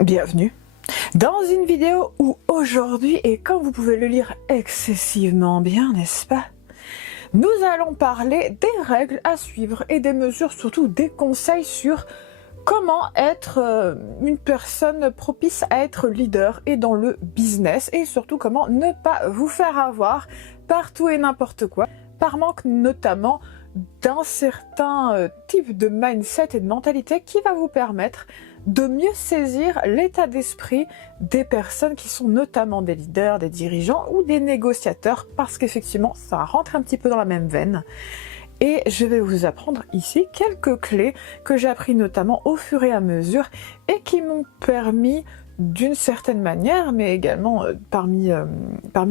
Bienvenue dans une vidéo où aujourd'hui, et comme vous pouvez le lire excessivement bien, n'est-ce pas, nous allons parler des règles à suivre et des mesures, surtout des conseils sur comment être une personne propice à être leader et dans le business, et surtout comment ne pas vous faire avoir par tout et n'importe quoi, par manque notamment d'un certain type de mindset et de mentalité qui va vous permettre de mieux saisir l'état d'esprit des personnes qui sont notamment des leaders, des dirigeants ou des négociateurs, parce qu'effectivement ça rentre un petit peu dans la même veine. Et je vais vous apprendre ici quelques clés que j'ai appris notamment au fur et à mesure et qui m'ont permis d'une certaine manière, mais également parmi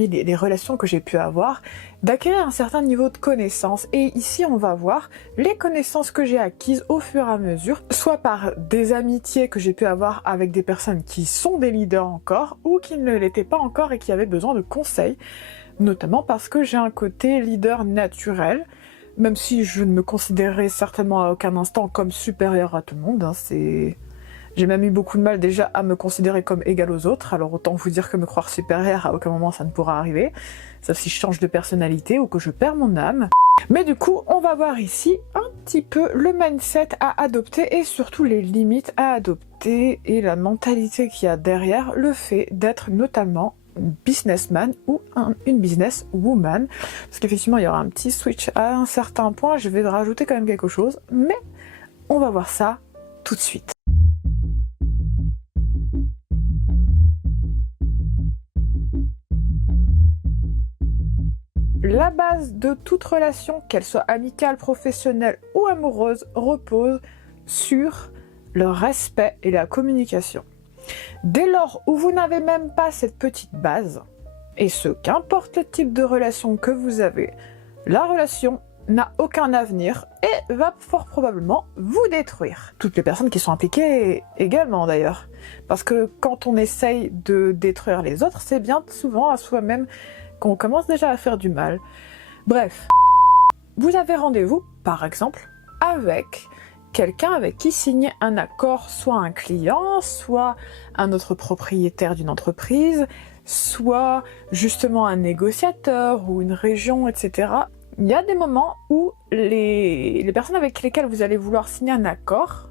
les relations que j'ai pu avoir, d'acquérir un certain niveau de connaissance. Et ici, on va voir les connaissances que j'ai acquises au fur et à mesure, soit par des amitiés que j'ai pu avoir avec des personnes qui sont des leaders encore, ou qui ne l'étaient pas encore et qui avaient besoin de conseils, notamment parce que j'ai un côté leader naturel, même si je ne me considérais certainement à aucun instant comme supérieur à tout le monde, hein, J'ai même eu beaucoup de mal déjà à me considérer comme égal aux autres, alors autant vous dire que me croire supérieur, à aucun moment ça ne pourra arriver, sauf si je change de personnalité ou que je perds mon âme. Mais du coup, on va voir ici un petit peu le mindset à adopter et surtout les limites à adopter et la mentalité qu'il y a derrière le fait d'être notamment businessman ou une businesswoman, parce qu'effectivement il y aura un petit switch à un certain point, je vais rajouter quand même quelque chose, mais on va voir ça tout de suite. La base de toute relation, qu'elle soit amicale, professionnelle ou amoureuse, repose sur le respect et la communication. Dès lors où vous n'avez même pas cette petite base, et ce qu'importe le type de relation que vous avez, la relation n'a aucun avenir et va fort probablement vous détruire. Toutes les personnes qui sont impliquées également d'ailleurs. Parce que quand on essaye de détruire les autres, c'est bien souvent à soi-même qu'on commence déjà à faire du mal. Bref, vous avez rendez-vous, par exemple, avec quelqu'un avec qui signer un accord, soit un client, soit un autre propriétaire d'une entreprise, soit justement un négociateur ou une région, etc. Il y a des moments où les personnes avec lesquelles vous allez vouloir signer un accord,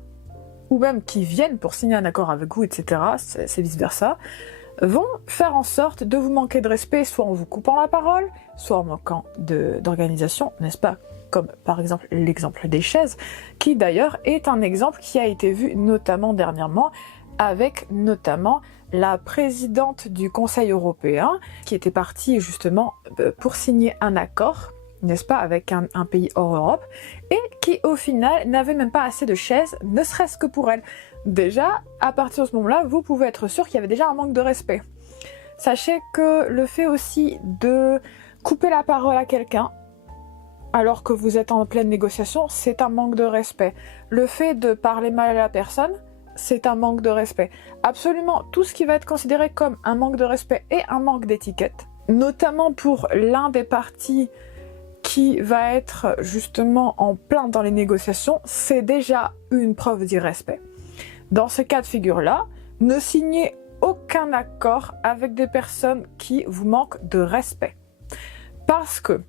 ou même qui viennent pour signer un accord avec vous, etc., c'est vice-versa, vont faire en sorte de vous manquer de respect, soit en vous coupant la parole, soit en manquant d'organisation, n'est-ce pas? Comme par exemple l'exemple des chaises, qui d'ailleurs est un exemple qui a été vu notamment dernièrement, avec notamment la présidente du Conseil européen, qui était partie justement pour signer un accord, n'est-ce pas, avec un pays hors Europe, et qui au final n'avait même pas assez de chaises, ne serait-ce que pour elle. Déjà, à partir de ce moment-là, vous pouvez être sûr qu'il y avait déjà un manque de respect. Sachez que le fait aussi de couper la parole à quelqu'un, alors que vous êtes en pleine négociation, c'est un manque de respect. Le fait de parler mal à la personne, c'est un manque de respect. Absolument tout ce qui va être considéré comme un manque de respect et un manque d'étiquette, notamment pour l'un des partis qui va être justement en plein dans les négociations, c'est déjà une preuve d'irrespect. Dans ce cas de figure-là, ne signez aucun accord avec des personnes qui vous manquent de respect. Parce que,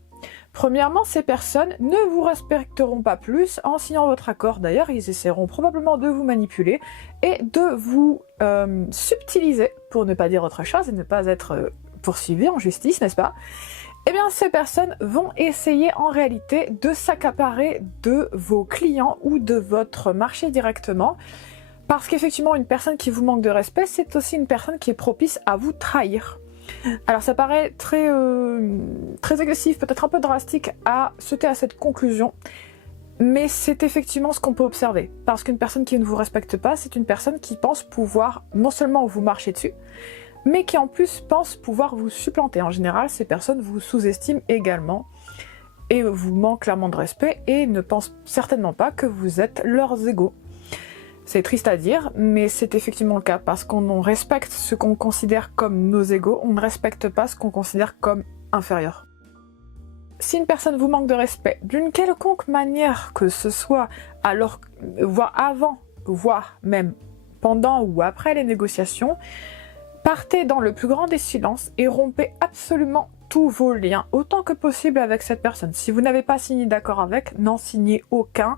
premièrement, ces personnes ne vous respecteront pas plus en signant votre accord. D'ailleurs, ils essaieront probablement de vous manipuler et de vous subtiliser, pour ne pas dire autre chose et ne pas être poursuivis en justice, n'est-ce pas? Eh bien, ces personnes vont essayer en réalité de s'accaparer de vos clients ou de votre marché directement. Parce qu'effectivement, une personne qui vous manque de respect, c'est aussi une personne qui est propice à vous trahir. Alors ça paraît très agressif, peut-être un peu drastique à sauter à cette conclusion, mais c'est effectivement ce qu'on peut observer. Parce qu'une personne qui ne vous respecte pas, c'est une personne qui pense pouvoir non seulement vous marcher dessus, mais qui en plus pense pouvoir vous supplanter. En général, ces personnes vous sous-estiment également et vous manquent clairement de respect et ne pensent certainement pas que vous êtes leurs égaux. C'est triste à dire, mais c'est effectivement le cas, parce qu'on respecte ce qu'on considère comme nos égaux, on ne respecte pas ce qu'on considère comme inférieur. Si une personne vous manque de respect d'une quelconque manière que ce soit, alors, voire avant, voire même pendant ou après les négociations, partez dans le plus grand des silences et rompez absolument tous vos liens autant que possible avec cette personne. Si vous n'avez pas signé d'accord avec, n'en signez aucun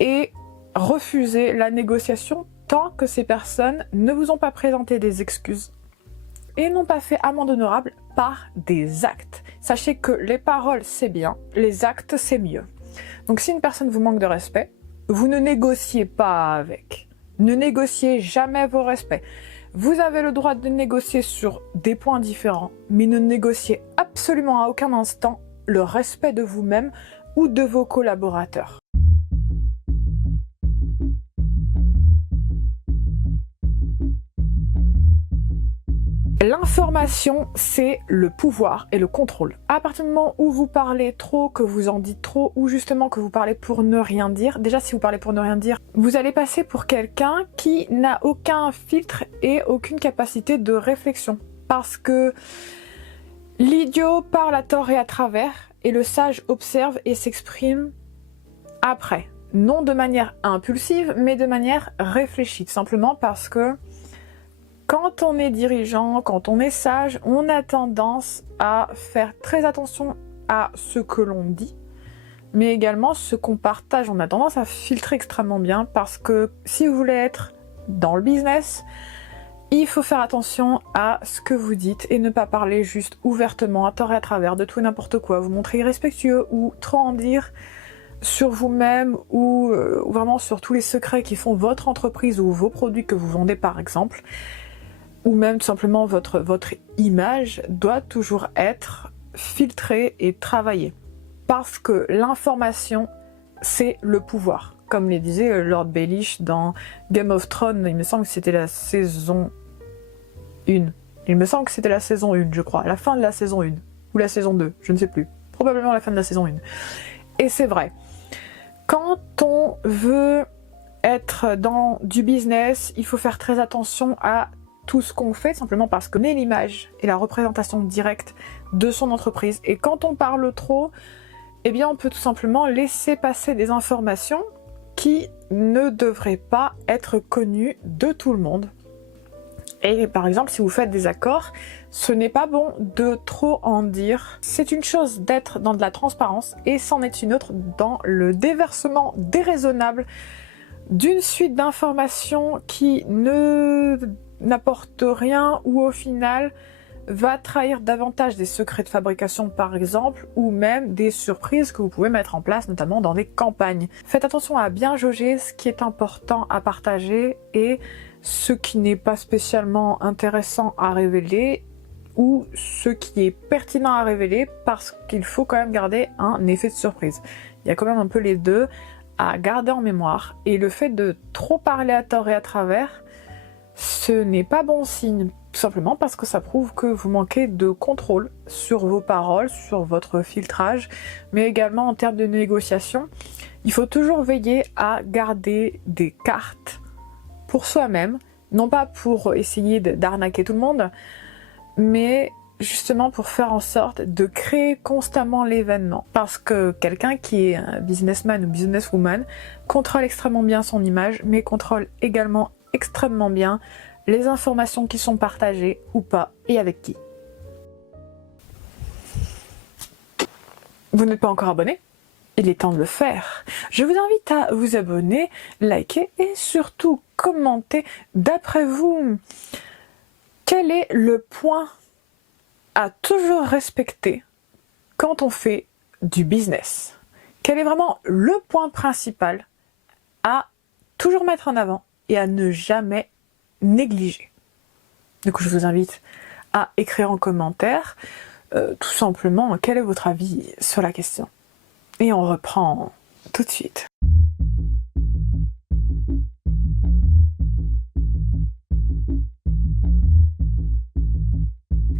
et refusez la négociation tant que ces personnes ne vous ont pas présenté des excuses et n'ont pas fait amende honorable par des actes. Sachez que les paroles c'est bien, les actes c'est mieux. Donc si une personne vous manque de respect, vous ne négociez pas avec. Ne négociez jamais vos respects. Vous avez le droit de négocier sur des points différents, mais ne négociez absolument à aucun instant le respect de vous-même ou de vos collaborateurs. L'information, c'est le pouvoir et le contrôle. À partir du moment où vous parlez trop, que vous en dites trop, ou justement que vous parlez pour ne rien dire, déjà si vous parlez pour ne rien dire, vous allez passer pour quelqu'un qui n'a aucun filtre et aucune capacité de réflexion. Parce que l'idiot parle à tort et à travers, et le sage observe et s'exprime après. Non de manière impulsive, mais de manière réfléchie, tout simplement parce que quand on est dirigeant, quand on est sage, on a tendance à faire très attention à ce que l'on dit, mais également ce qu'on partage. On a tendance à filtrer extrêmement bien parce que si vous voulez être dans le business, il faut faire attention à ce que vous dites et ne pas parler juste ouvertement, à tort et à travers, de tout et n'importe quoi. Vous montrer irrespectueux ou trop en dire sur vous-même ou vraiment sur tous les secrets qui font votre entreprise ou vos produits que vous vendez par exemple. Ou même tout simplement votre image doit toujours être filtrée et travaillée. Parce que l'information, c'est le pouvoir. Comme le disait Lord Baelish dans Game of Thrones, il me semble que c'était la saison 1. Il me semble que c'était la saison 1, je crois. La fin de la saison 1. Ou la saison 2, je ne sais plus. Probablement la fin de la saison 1. Et c'est vrai. Quand on veut être dans du business, il faut faire très attention à tout ce qu'on fait, simplement parce qu'on est l'image et la représentation directe de son entreprise. Et quand on parle trop, eh bien on peut tout simplement laisser passer des informations qui ne devraient pas être connues de tout le monde. Et par exemple, si vous faites des accords, ce n'est pas bon de trop en dire. C'est une chose d'être dans de la transparence et c'en est une autre dans le déversement déraisonnable d'une suite d'informations qui n'apporte rien ou au final va trahir davantage des secrets de fabrication par exemple ou même des surprises que vous pouvez mettre en place notamment dans des campagnes. Faites attention à bien jauger ce qui est important à partager et ce qui n'est pas spécialement intéressant à révéler ou ce qui est pertinent à révéler parce qu'il faut quand même garder un effet de surprise. Il y a quand même un peu les deux à garder en mémoire et le fait de trop parler à tort et à travers, ce n'est pas bon signe, tout simplement parce que ça prouve que vous manquez de contrôle sur vos paroles, sur votre filtrage, mais également en termes de négociation. Il faut toujours veiller à garder des cartes pour soi-même, non pas pour essayer d'arnaquer tout le monde, mais justement pour faire en sorte de créer constamment l'événement. Parce que quelqu'un qui est un businessman ou businesswoman contrôle extrêmement bien son image, mais contrôle également extrêmement bien les informations qui sont partagées ou pas et avec qui. Vous n'êtes pas encore abonné? Il est temps de le faire. Je vous invite à vous abonner, liker et surtout commenter. D'après vous, quel est le point à toujours respecter quand on fait du business? Quel est vraiment le point principal à toujours mettre en avant et à ne jamais négliger? Du coup, je vous invite à écrire en commentaire tout simplement quel est votre avis sur la question. Et on reprend tout de suite.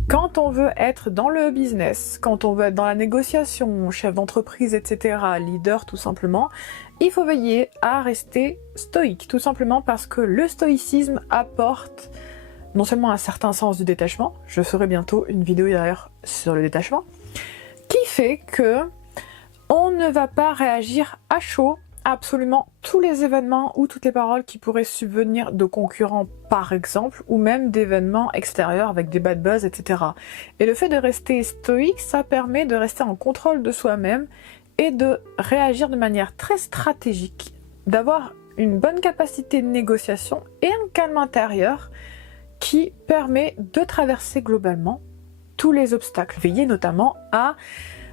Quand on veut être dans le business, quand on veut être dans la négociation, chef d'entreprise, etc., leader tout simplement, il faut veiller à rester stoïque, tout simplement parce que le stoïcisme apporte non seulement un certain sens du détachement, je ferai bientôt une vidéo d'ailleurs sur le détachement, qui fait que on ne va pas réagir à chaud absolument tous les événements ou toutes les paroles qui pourraient subvenir de concurrents par exemple, ou même d'événements extérieurs avec des bad buzz, etc. Et le fait de rester stoïque, ça permet de rester en contrôle de soi-même et de réagir de manière très stratégique, d'avoir une bonne capacité de négociation et un calme intérieur qui permet de traverser globalement tous les obstacles. Veillez notamment à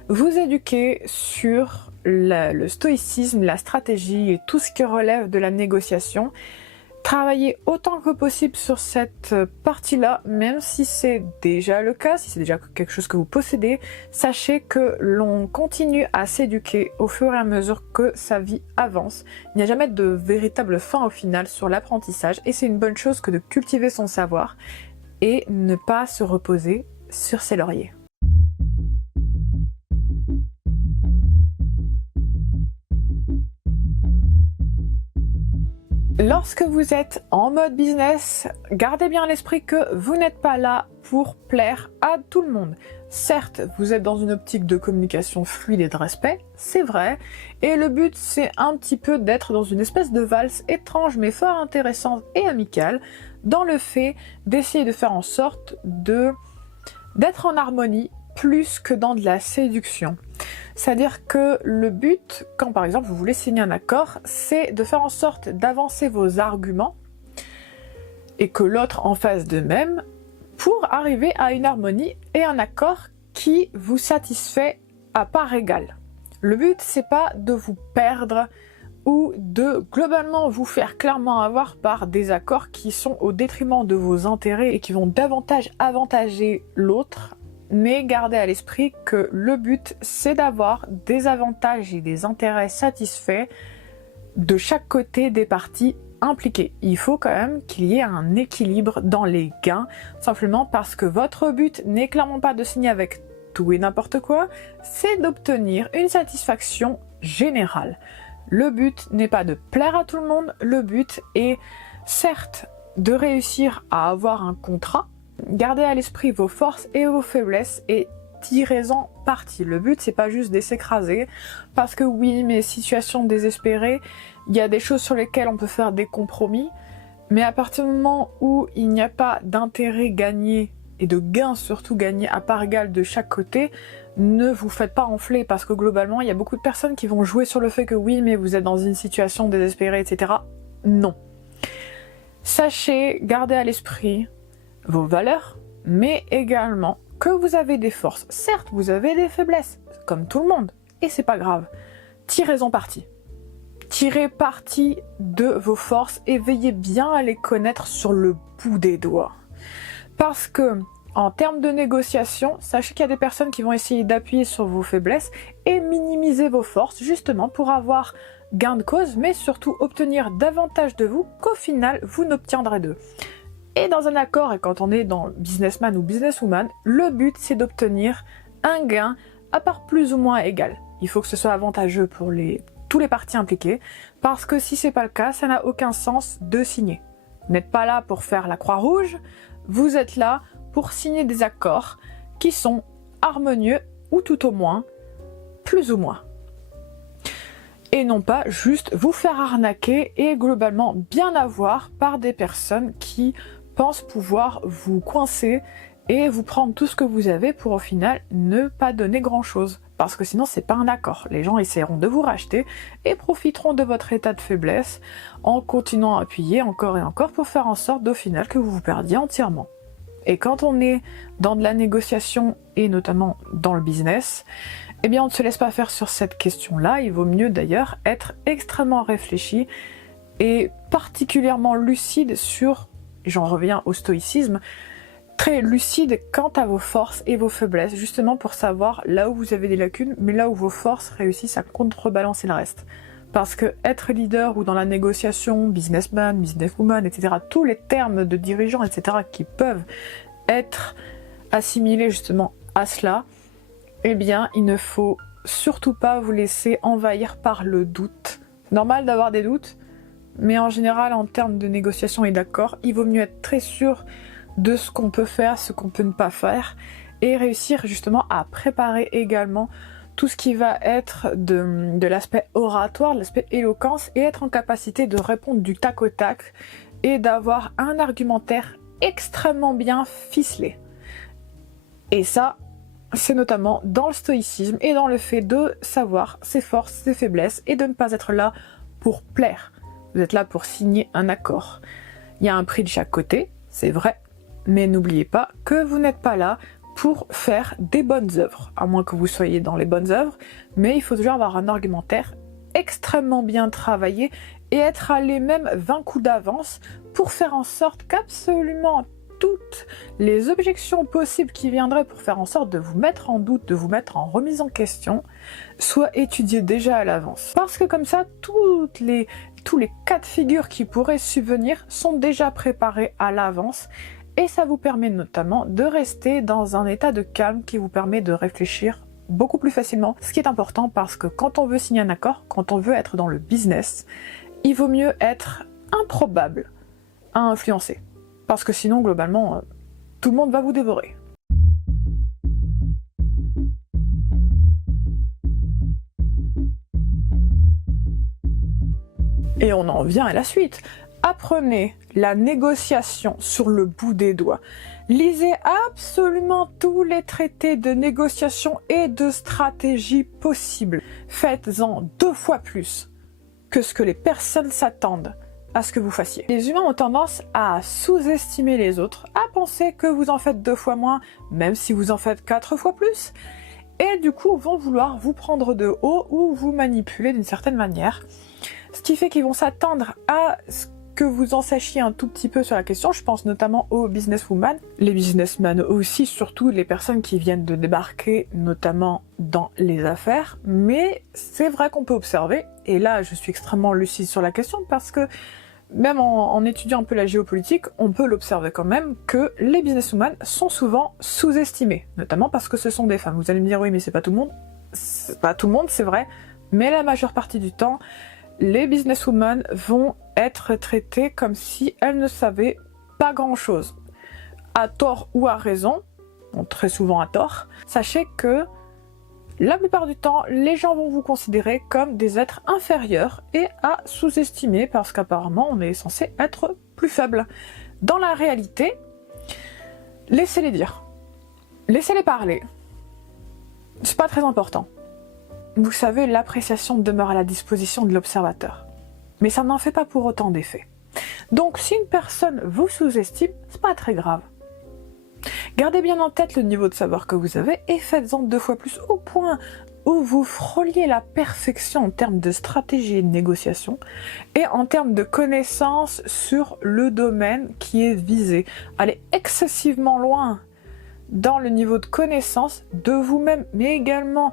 vous éduquer sur le stoïcisme, la stratégie et tout ce qui relève de la négociation. Travaillez autant que possible sur cette partie-là, même si c'est déjà le cas, si c'est déjà quelque chose que vous possédez, sachez que l'on continue à s'éduquer au fur et à mesure que sa vie avance. Il n'y a jamais de véritable fin au final sur l'apprentissage et c'est une bonne chose que de cultiver son savoir et ne pas se reposer sur ses lauriers. Lorsque vous êtes en mode business, gardez bien à l'esprit que vous n'êtes pas là pour plaire à tout le monde. Certes, vous êtes dans une optique de communication fluide et de respect, c'est vrai, et le but c'est un petit peu d'être dans une espèce de valse étrange mais fort intéressante et amicale, dans le fait d'essayer de faire en sorte d'être en harmonie plus que dans de la séduction. C'est-à-dire que le but, quand par exemple vous voulez signer un accord, c'est de faire en sorte d'avancer vos arguments et que l'autre en fasse de même pour arriver à une harmonie et un accord qui vous satisfait à part égale. Le but, c'est pas de vous perdre ou de globalement vous faire clairement avoir par des accords qui sont au détriment de vos intérêts et qui vont davantage avantager l'autre. Mais gardez à l'esprit que le but, c'est d'avoir des avantages et des intérêts satisfaits de chaque côté des parties impliquées. Il faut quand même qu'il y ait un équilibre dans les gains, simplement parce que votre but n'est clairement pas de signer avec tout et n'importe quoi, c'est d'obtenir une satisfaction générale. Le but n'est pas de plaire à tout le monde, le but est certes de réussir à avoir un contrat. Gardez à l'esprit vos forces et vos faiblesses et tirez-en parti. Le but, c'est pas juste de s'écraser, parce que oui, mais situation désespérée, il y a des choses sur lesquelles on peut faire des compromis, mais à partir du moment où il n'y a pas d'intérêt gagné, et de gain surtout gagné à part égale de chaque côté, ne vous faites pas enfler, parce que globalement, il y a beaucoup de personnes qui vont jouer sur le fait que oui, mais vous êtes dans une situation désespérée, etc. Non. Sachez, gardez à l'esprit vos valeurs, mais également que vous avez des forces. Certes, vous avez des faiblesses, comme tout le monde, et c'est pas grave. Tirez-en parti. Tirez parti de vos forces et veillez bien à les connaître sur le bout des doigts. Parce que, en termes de négociation, sachez qu'il y a des personnes qui vont essayer d'appuyer sur vos faiblesses et minimiser vos forces, justement pour avoir gain de cause, mais surtout obtenir davantage de vous qu'au final, vous n'obtiendrez d'eux. Et dans un accord, et quand on est dans businessman ou businesswoman, le but c'est d'obtenir un gain à part plus ou moins égal. Il faut que ce soit avantageux pour tous les parties impliquées, parce que si c'est pas le cas, ça n'a aucun sens de signer. Vous n'êtes pas là pour faire la croix rouge, vous êtes là pour signer des accords qui sont harmonieux, ou tout au moins, plus ou moins. Et non pas juste vous faire arnaquer et globalement bien avoir par des personnes qui pensent pouvoir vous coincer et vous prendre tout ce que vous avez pour au final ne pas donner grand chose. Parce que sinon c'est pas un accord. Les gens essaieront de vous racheter et profiteront de votre état de faiblesse en continuant à appuyer encore et encore pour faire en sorte au final que vous vous perdiez entièrement. Et quand on est dans de la négociation et notamment dans le business, eh bien on ne se laisse pas faire sur cette question-là. Il vaut mieux d'ailleurs être extrêmement réfléchi et particulièrement lucide sur, j'en reviens au stoïcisme, très lucide quant à vos forces et vos faiblesses, justement pour savoir là où vous avez des lacunes, mais là où vos forces réussissent à contrebalancer le reste. Parce que être leader ou dans la négociation, businessman, businesswoman, etc., tous les termes de dirigeants, etc., qui peuvent être assimilés justement à cela, eh bien, il ne faut surtout pas vous laisser envahir par le doute. Normal d'avoir des doutes, mais en général, en termes de négociation et d'accord, il vaut mieux être très sûr de ce qu'on peut faire, ce qu'on peut ne pas faire, et réussir justement à préparer également tout ce qui va être de l'aspect oratoire, de l'aspect éloquence, et être en capacité de répondre du tac au tac et d'avoir un argumentaire extrêmement bien ficelé. Et ça, c'est notamment dans le stoïcisme et dans le fait de savoir ses forces, ses faiblesses et de ne pas être là pour plaire. Vous êtes là pour signer un accord. Il y a un prix de chaque côté, c'est vrai, mais n'oubliez pas que vous n'êtes pas là pour faire des bonnes œuvres, à moins que vous soyez dans les bonnes œuvres, mais il faut toujours avoir un argumentaire extrêmement bien travaillé et être à les mêmes 20 coups d'avance pour faire en sorte qu'absolument toutes les objections possibles qui viendraient pour faire en sorte de vous mettre en doute, de vous mettre en remise en question, soient étudiées déjà à l'avance. Parce que comme ça, tous les cas de figure qui pourraient subvenir sont déjà préparés à l'avance, et ça vous permet notamment de rester dans un état de calme qui vous permet de réfléchir beaucoup plus facilement, ce qui est important parce que quand on veut signer un accord, quand on veut être dans le business, il vaut mieux être improbable à influencer. Parce que sinon, globalement, tout le monde va vous dévorer. Et on en vient à la suite. Apprenez la négociation sur le bout des doigts. Lisez absolument tous les traités de négociation et de stratégie possibles. Faites-en 2 fois plus que ce que les personnes s'attendent à ce que vous fassiez. Les humains ont tendance à sous-estimer les autres, à penser que vous en faites 2 fois moins, même si vous en faites 4 fois plus, et du coup vont vouloir vous prendre de haut ou vous manipuler d'une certaine manière, ce qui fait qu'ils vont s'attendre à ce que vous en sachiez un tout petit peu sur la question. Je pense notamment aux businesswomen, les businessmen aussi, surtout les personnes qui viennent de débarquer, notamment dans les affaires, mais c'est vrai qu'on peut observer, et là je suis extrêmement lucide sur la question parce que même en étudiant un peu la géopolitique, on peut l'observer quand même que les businesswomen sont souvent sous-estimées, notamment parce que ce sont des femmes. Vous allez me dire oui mais c'est pas tout le monde, c'est pas tout le monde c'est vrai, mais la majeure partie du temps, les businesswomen vont être traitées comme si elles ne savaient pas grand-chose. À tort ou à raison, bon, très souvent à tort, sachez que la plupart du temps, les gens vont vous considérer comme des êtres inférieurs et à sous-estimer parce qu'apparemment on est censé être plus faible. Dans la réalité, laissez-les dire. Laissez-les parler. C'est pas très important. Vous savez, l'appréciation demeure à la disposition de l'observateur. Mais ça n'en fait pas pour autant d'effet. Donc si une personne vous sous-estime, c'est pas très grave. Gardez bien en tête le niveau de savoir que vous avez et faites-en 2 fois plus au point où vous frôliez la perfection en termes de stratégie et de négociation et en termes de connaissances sur le domaine qui est visé. Allez excessivement loin dans le niveau de connaissance de vous-même, mais également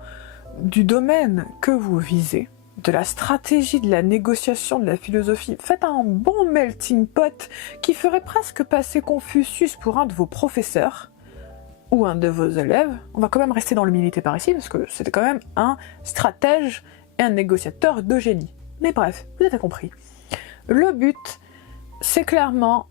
du domaine que vous visez, de la stratégie, de la négociation, de la philosophie. Faites un bon melting pot qui ferait presque passer Confucius pour un de vos professeurs ou un de vos élèves. On va quand même rester dans l'humilité par ici, parce que c'était quand même un stratège et un négociateur de génie. Mais bref, vous avez compris. Le but, c'est clairement,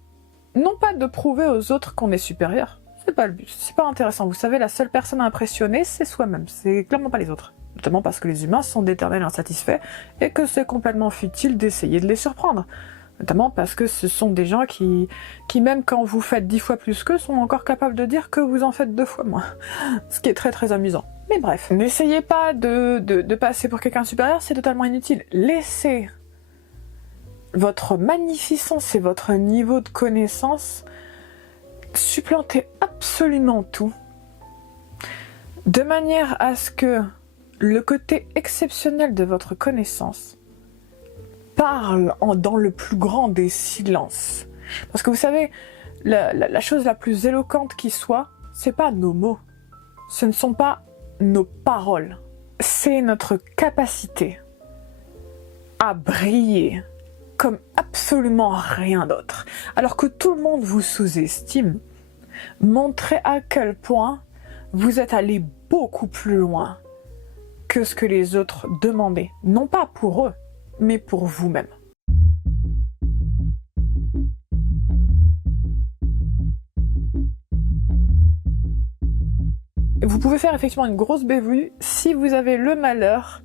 non pas de prouver aux autres qu'on est supérieur, c'est pas le but, c'est pas intéressant. Vous savez, la seule personne à impressionner, c'est soi-même, c'est clairement pas les autres. Notamment parce que les humains sont d'éternels insatisfaits et que c'est complètement futile d'essayer de les surprendre. Notamment parce que ce sont des gens qui même quand vous faites 10 fois plus qu'eux, sont encore capables de dire que vous en faites 2 fois moins. Ce qui est très très amusant. Mais bref, n'essayez pas de passer pour quelqu'un de supérieur, c'est totalement inutile. Laissez votre magnificence et votre niveau de connaissance supplanter absolument tout, de manière à ce que le côté exceptionnel de votre connaissance parle dans le plus grand des silences. Parce que vous savez, la chose la plus éloquente qui soit, c'est pas nos mots, ce ne sont pas nos paroles, c'est notre capacité à briller comme absolument rien d'autre. Alors que tout le monde vous sous-estime, montrez à quel point vous êtes allé beaucoup plus loin que ce que les autres demandaient. Non pas pour eux, mais pour vous-même. Vous pouvez faire effectivement une grosse bévue si vous avez le malheur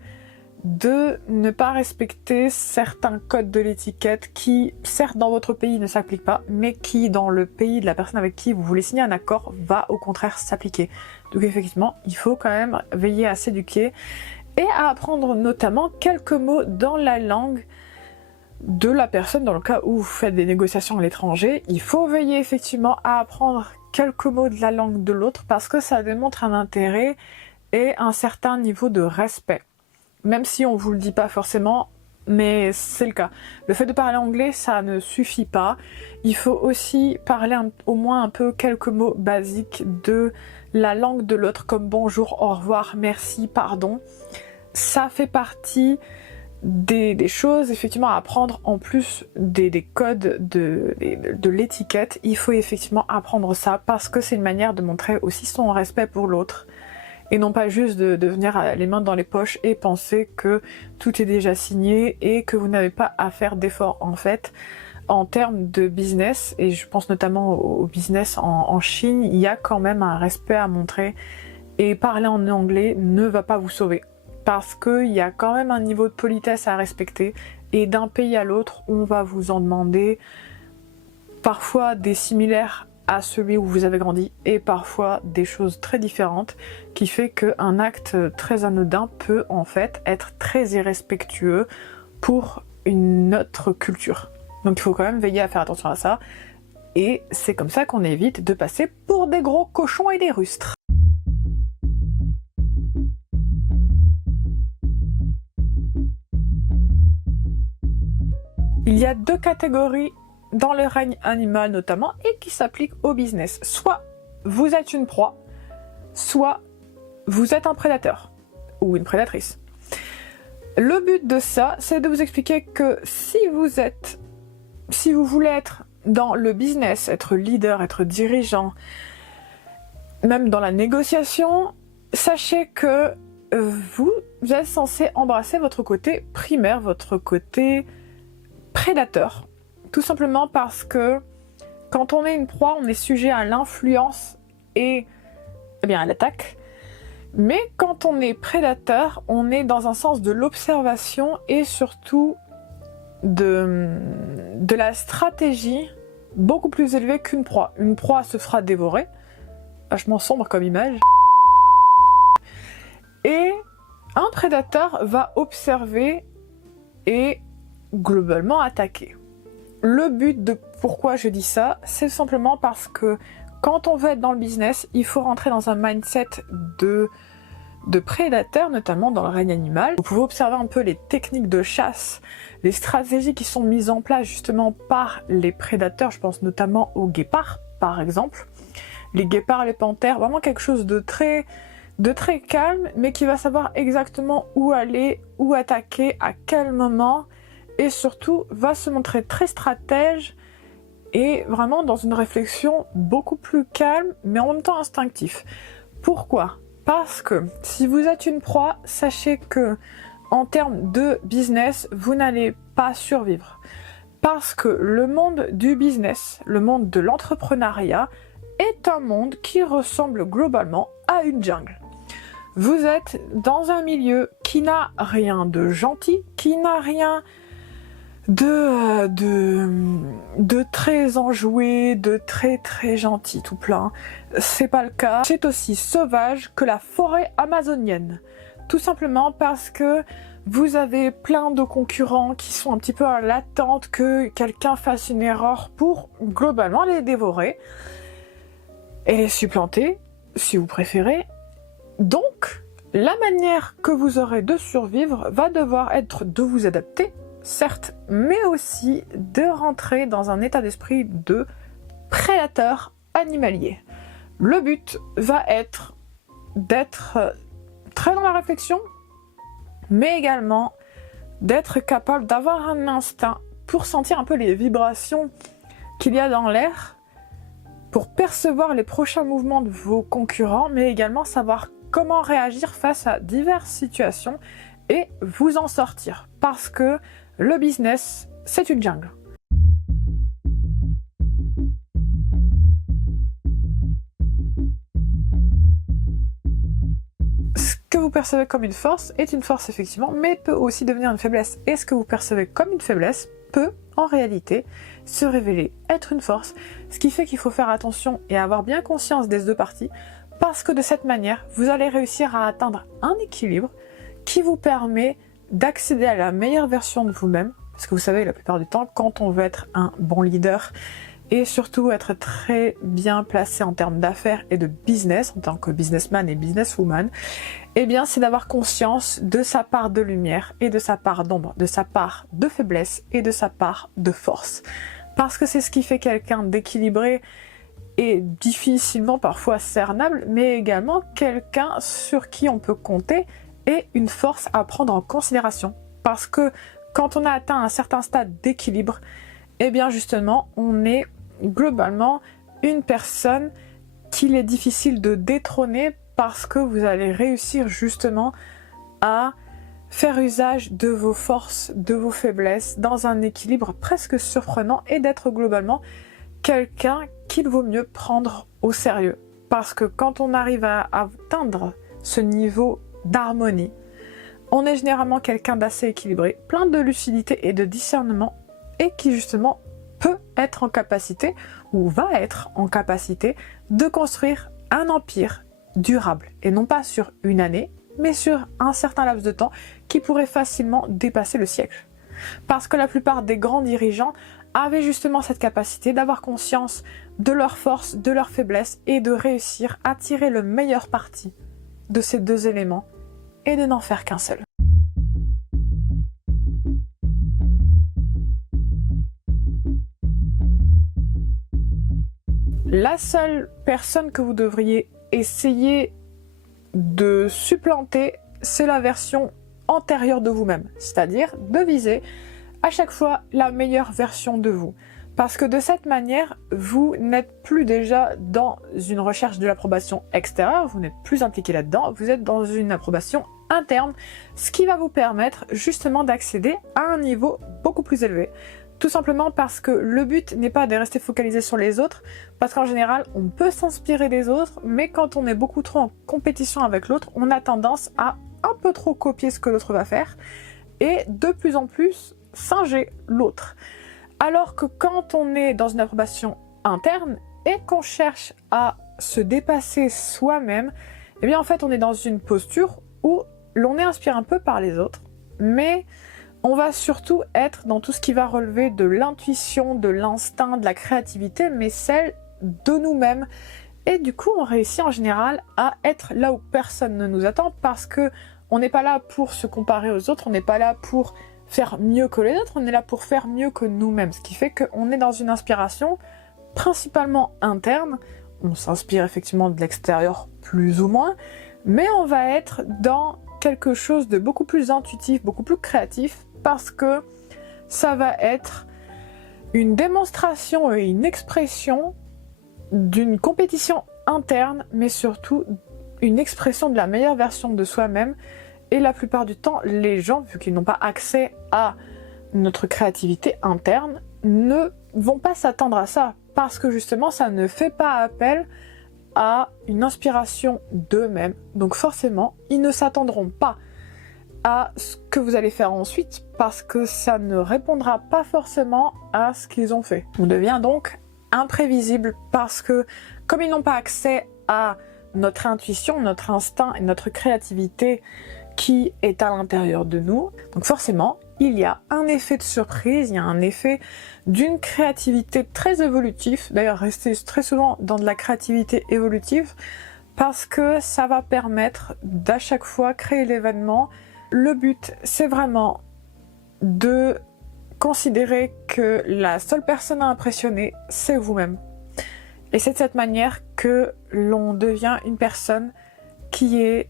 de ne pas respecter certains codes de l'étiquette qui, certes dans votre pays ne s'appliquent pas, mais qui dans le pays de la personne avec qui vous voulez signer un accord va au contraire s'appliquer. Donc effectivement, il faut quand même veiller à s'éduquer et à apprendre notamment quelques mots dans la langue de la personne. Dans le cas où vous faites des négociations à l'étranger, il faut veiller effectivement à apprendre quelques mots de la langue de l'autre parce que ça démontre un intérêt et un certain niveau de respect. Même si on vous le dit pas forcément, mais c'est le cas. Le fait de parler anglais, ça ne suffit pas. Il faut aussi parler au moins un peu quelques mots basiques de la langue de l'autre, comme bonjour, au revoir, merci, pardon. Ça fait partie des choses effectivement à apprendre en plus des codes de l'étiquette. Il faut effectivement apprendre ça parce que c'est une manière de montrer aussi son respect pour l'autre. Et non pas juste de venir les mains dans les poches et penser que tout est déjà signé et que vous n'avez pas à faire d'efforts. En fait, en termes de business, et je pense notamment au business en Chine, il y a quand même un respect à montrer et parler en anglais ne va pas vous sauver. Parce qu'il y a quand même un niveau de politesse à respecter et d'un pays à l'autre, on va vous en demander parfois des similaires à celui où vous avez grandi et parfois des choses très différentes qui fait qu'un acte très anodin peut en fait être très irrespectueux pour une autre culture. Donc il faut quand même veiller à faire attention à ça et c'est comme ça qu'on évite de passer pour des gros cochons et des rustres. Il y a deux catégories dans le règne animal notamment, et qui s'applique au business. Soit vous êtes une proie, soit vous êtes un prédateur, ou une prédatrice. Le but de ça, c'est de vous expliquer que si vous voulez être dans le business, être leader, être dirigeant, même dans la négociation, sachez que vous êtes censé embrasser votre côté primaire, votre côté prédateur. Tout simplement parce que quand on est une proie, on est sujet à l'influence et à l'attaque. Mais quand on est prédateur, on est dans un sens de l'observation et surtout de la stratégie beaucoup plus élevée qu'une proie. Une proie se fera dévorer, vachement sombre comme image. Et un prédateur va observer et globalement attaquer. Le but de pourquoi je dis ça, c'est simplement parce que quand on veut être dans le business, il faut rentrer dans un mindset de prédateur, notamment dans le règne animal. Vous pouvez observer un peu les techniques de chasse, les stratégies qui sont mises en place justement par les prédateurs. Je pense notamment aux guépards, par exemple. Les guépards, les panthères, vraiment quelque chose de très calme, mais qui va savoir exactement où aller, où attaquer, à quel moment. Et surtout, va se montrer très stratège et vraiment dans une réflexion beaucoup plus calme, mais en même temps instinctif. Pourquoi ? Parce que si vous êtes une proie, sachez que en termes de business, vous n'allez pas survivre. Parce que le monde du business, le monde de l'entrepreneuriat, est un monde qui ressemble globalement à une jungle. Vous êtes dans un milieu qui n'a rien de gentil, qui n'a rien de très enjoué, de très gentil tout plein. C'est pas le cas. C'est aussi sauvage que la forêt amazonienne. Tout simplement parce que vous avez plein de concurrents qui sont un petit peu à l'attente que quelqu'un fasse une erreur pour globalement les dévorer et les supplanter, si vous préférez. Donc, la manière que vous aurez de survivre va devoir être de vous adapter, certes, mais aussi de rentrer dans un état d'esprit de prédateur animalier. Le but va être d'être très dans la réflexion, mais également d'être capable d'avoir un instinct pour sentir un peu les vibrations qu'il y a dans l'air, pour percevoir les prochains mouvements de vos concurrents, mais également savoir comment réagir face à diverses situations et vous en sortir. Parce que le business, c'est une jungle. que vous percevez comme une force est une force effectivement, mais peut aussi devenir une faiblesse. Et ce que vous percevez comme une faiblesse peut, en réalité, se révéler être une force, ce qui fait qu'il faut faire attention et avoir bien conscience des deux parties, parce que de cette manière, vous allez réussir à atteindre un équilibre qui vous permet d'accéder à la meilleure version de vous-même, parce que vous savez, la plupart du temps, quand on veut être un bon leader, et surtout être très bien placé en termes d'affaires et de business, en tant que businessman et businesswoman, eh bien c'est d'avoir conscience de sa part de lumière et de sa part d'ombre, de sa part de faiblesse et de sa part de force. Parce que c'est ce qui fait quelqu'un d'équilibré et difficilement parfois cernable, mais également quelqu'un sur qui on peut compter et une force à prendre en considération. Parce que quand on a atteint un certain stade d'équilibre, eh bien justement, on est globalement une personne qu'il est difficile de détrôner parce que vous allez réussir justement à faire usage de vos forces, de vos faiblesses dans un équilibre presque surprenant et d'être globalement quelqu'un qu'il vaut mieux prendre au sérieux. Parce que quand on arrive à atteindre ce niveau d'harmonie, on est généralement quelqu'un d'assez équilibré, plein de lucidité et de discernement et qui justement peut être en capacité, ou va être en capacité, de construire un empire durable. Et non pas sur une année, mais sur un certain laps de temps qui pourrait facilement dépasser le siècle. Parce que la plupart des grands dirigeants avaient justement cette capacité d'avoir conscience de leurs forces, de leurs faiblesses et de réussir à tirer le meilleur parti de ces deux éléments et de n'en faire qu'un seul. La seule personne que vous devriez essayer de supplanter, c'est la version antérieure de vous-même, c'est-à-dire de viser à chaque fois la meilleure version de vous. Parce que de cette manière, vous n'êtes plus déjà dans une recherche de l'approbation extérieure, vous n'êtes plus impliqué là-dedans, vous êtes dans une approbation interne, ce qui va vous permettre justement d'accéder à un niveau beaucoup plus élevé. Tout simplement parce que le but n'est pas de rester focalisé sur les autres, parce qu'en général, on peut s'inspirer des autres, mais quand on est beaucoup trop en compétition avec l'autre, on a tendance à un peu trop copier ce que l'autre va faire, et de plus en plus singer l'autre. Alors que quand on est dans une approbation interne, et qu'on cherche à se dépasser soi-même, eh bien en fait on est dans une posture où l'on est inspiré un peu par les autres, mais on va surtout être dans tout ce qui va relever de l'intuition, de l'instinct, de la créativité, mais celle de nous-mêmes. Et du coup, on réussit en général à être là où personne ne nous attend parce que on n'est pas là pour se comparer aux autres, on n'est pas là pour faire mieux que les autres, on est là pour faire mieux que nous-mêmes. Ce qui fait qu'on est dans une inspiration principalement interne. On s'inspire effectivement de l'extérieur plus ou moins, mais on va être dans quelque chose de beaucoup plus intuitif, beaucoup plus créatif, parce que ça va être une démonstration et une expression d'une compétition interne, mais surtout une expression de la meilleure version de soi-même. Et la plupart du temps, les gens, vu qu'ils n'ont pas accès à notre créativité interne, ne vont pas s'attendre à ça, parce que justement, ça ne fait pas appel à une inspiration d'eux-mêmes. Donc forcément, ils ne s'attendront pas à ce que vous allez faire ensuite, parce que ça ne répondra pas forcément à ce qu'ils ont fait. On devient donc imprévisible, parce que comme ils n'ont pas accès à notre intuition, notre instinct et notre créativité qui est à l'intérieur de nous, donc forcément, il y a un effet de surprise, il y a un effet d'une créativité très évolutive. D'ailleurs, restez très souvent dans de la créativité évolutive, parce que ça va permettre d'à chaque fois créer l'événement. Le but, c'est vraiment de considérer que la seule personne à impressionner, c'est vous-même. Et c'est de cette manière que l'on devient une personne qui est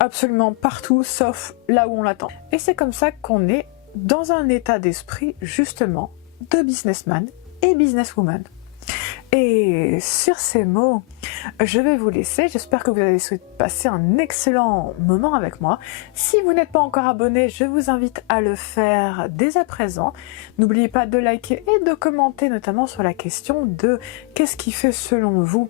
absolument partout, sauf là où on l'attend. Et c'est comme ça qu'on est dans un état d'esprit, justement, de businessman et businesswoman. Et sur ces mots, je vais vous laisser. J'espère que vous avez passé un excellent moment avec moi. Si vous n'êtes pas encore abonné, je vous invite à le faire dès à présent. N'oubliez pas de liker et de commenter, notamment sur la question de qu'est-ce qui fait selon vous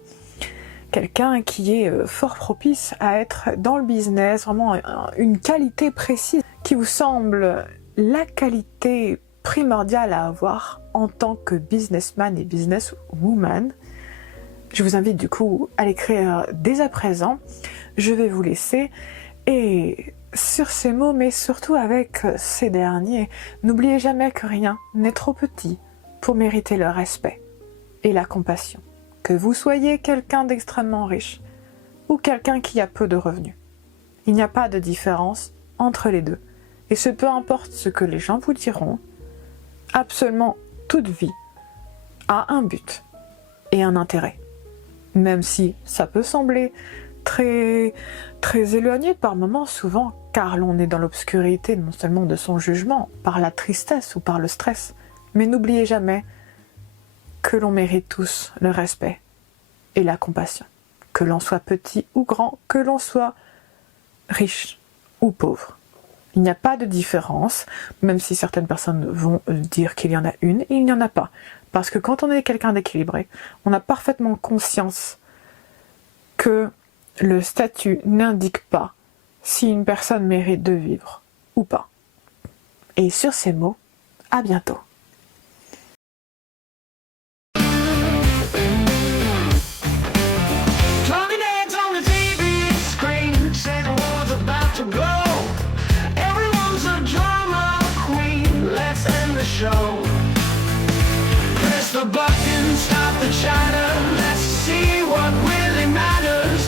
quelqu'un qui est fort propice à être dans le business, vraiment une qualité précise qui vous semble la qualité primordiale à avoir en tant que businessman et businesswoman. Je vous invite du coup à l'écrire dès à présent. Je vais vous laisser et sur ces mots, mais surtout avec ces derniers, n'oubliez jamais que rien n'est trop petit pour mériter le respect et la compassion. Que vous soyez quelqu'un d'extrêmement riche ou quelqu'un qui a peu de revenus. Il n'y a pas de différence entre les deux. Et ce peu importe ce que les gens vous diront, absolument toute vie a un but et un intérêt. Même si ça peut sembler très éloigné par moments, souvent, car l'on est dans l'obscurité non seulement de son jugement, par la tristesse ou par le stress, mais n'oubliez jamais que l'on mérite tous le respect et la compassion. Que l'on soit petit ou grand, que l'on soit riche ou pauvre. Il n'y a pas de différence, même si certaines personnes vont dire qu'il y en a une, il n'y en a pas. Parce que quand on est quelqu'un d'équilibré, on a parfaitement conscience que le statut n'indique pas si une personne mérite de vivre ou pas. Et sur ces mots, à bientôt. Show. Press the button, stop the chatter.